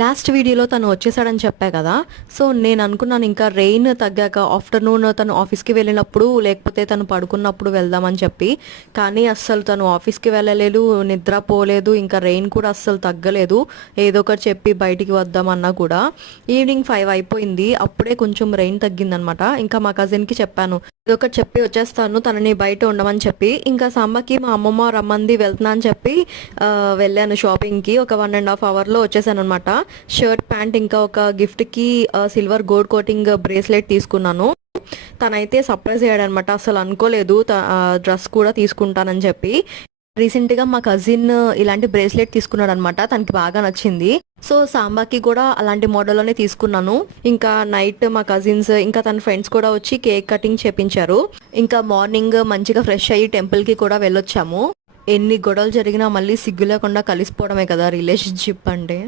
Last వీడియోలో తను వచ్చేసాడని చెప్పా కదా. సో నేను అనుకున్నాను ఇంకా రెయిన్ తగ్గాక ఆఫ్టర్నూన్ తను ఆఫీస్కి వెళ్ళినప్పుడు లేకపోతే తను పడుకున్నప్పుడు వెళ్దామని చెప్పి. కానీ అస్సలు తను ఆఫీస్కి వెళ్ళలేదు, నిద్రపోలేదు, ఇంకా రెయిన్ కూడా అస్సలు తగ్గలేదు. ఏదో ఒకటి చెప్పి బయటికి వద్దామన్నా కూడా. ఈవినింగ్ 5 అయిపోయింది, అప్పుడే కొంచెం రెయిన్ తగ్గిందనమాట. ఇంకా మా కజిన్కి చెప్పాను ఏదో ఒకటి చెప్పి వచ్చేస్తాను తనని బయట ఉండమని చెప్పి. ఇంకా సాంబకి మా అమ్మమ్మ రమ్మంది వెళ్తున్నా అని చెప్పి వెళ్ళాను షాపింగ్కి. ఒక 1.5 అవర్లో వచ్చేసాను అనమాట. షర్ట్ ప్యాంట్ ఇంకా ఒక గిఫ్ట్కి సిల్వర్ గోల్డ్ కోటింగ్ బ్రేస్లెట్ తీసుకున్నాను. తనైతే సర్ప్రైజ్ అయ్యాడనమాట, అసలు అనుకోలేదు డ్రెస్ కూడా తీసుకుంటానని చెప్పి. రీసెంట్గా మా కజిన్ ఇలాంటి బ్రేస్లెట్ తీసుకున్నాడు అనమాట, తనకి బాగా నచ్చింది. సో సాంబాకి కూడా అలాంటి మోడల్లోనే తీసుకున్నాను. ఇంకా నైట్ మా కజిన్స్ ఇంకా తన ఫ్రెండ్స్ కూడా వచ్చి కేక్ కటింగ్ చేపించారు. ఇంకా మార్నింగ్ మంచిగా ఫ్రెష్ అయ్యి టెంపుల్కి కూడా వెళ్ళొచ్చాము. ఎన్ని గొడవలు జరిగినా మళ్ళీ సిగ్గు లేకుండా కలిసిపోవడమే కదా రిలేషన్షిప్ అంటే.